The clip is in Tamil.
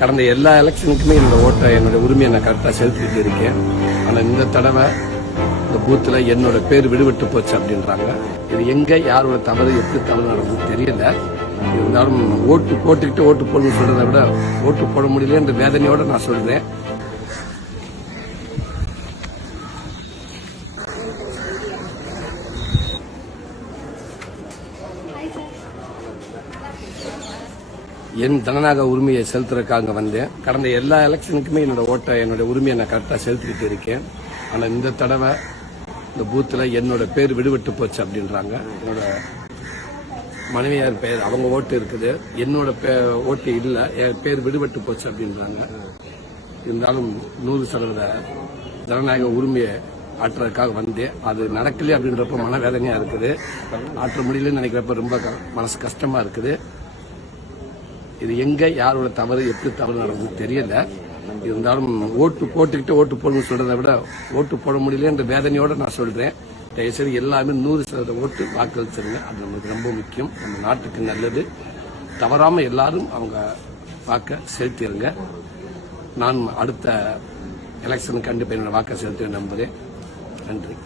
கடந்த எல்லா எலெக்ஷனுக்குமே இந்த ஓட்டை என்னோட உரிமையை நான் கரெக்டாக செலுத்திட்டு இருக்கேன். ஆனால் இந்த தடவை இந்த பூத்தில் என்னோட பேர் விடுபட்டு போச்சு அப்படின்றாங்க. இது எங்கே யாரோட தவறு எப்படி தவறு நடந்தது தெரியல. இருந்தாலும் ஓட்டு போட்டுக்கிட்டு ஓட்டு போடணும்னு சொல்றதை விட ஓட்டு போட முடியலன்ற வேதனையோட நான் சொல்றேன். என் ஜனநாயக உரிமையை செலுத்துறதுக்காக வந்தேன். கடந்த எல்லா எலெக்ஷனுக்குமே என்னோட ஓட்டை என்னோட உரிமையை நான் கரெக்டாக செலுத்திக்கிட்டு இருக்கேன். ஆனால் இந்த தடவை இந்த பூத்தில் என்னோட பேர் விடுபட்டு போச்சு அப்படின்றாங்க. என்னோட மனைவியார் பேர் அவங்க ஓட்டு இருக்குது. என்னோட பே- ஓட்டு இல்லை என் பேர் விடுபட்டு போச்சு அப்படின்றாங்க. இருந்தாலும் நூறு சதவீத ஜனநாயக உரிமையை ஆற்றுறதுக்காக வந்தேன். அது நடக்கலையே அப்படின்றப்ப மனவேதனையாக இருக்குது. ஆற்ற முடியலன்னு நினைக்கிறப்ப ரொம்ப க- மனசு கஷ்டமாக இருக்குது. இது எங்க யாரோட தவறு எப்படி தவறு நடந்தது தெரியல. இருந்தாலும் ஓட்டு போட்டுக்கிட்டு ஓட்டு போடணும்னு சொல்றதை விட ஓட்டு போட முடியலன்ற வேதனையோட நான் சொல்றேன். தயவுசெய்து எல்லாமே நூறு சதவீத ஓட்டு வாக்களிச்சிருங்க அது நமக்கு ரொம்ப முக்கியம். நம்ம நாட்டுக்கு நல்லது. தவறாம எல்லாரும் அவங்க வாக்க செலுத்திடுங்க நான் அடுத்த எலெக்ஷனுக்கு கண்டிப்பாக என்னோட வாக்கை செலுத்துவேன் நம்புறேன். நன்றி.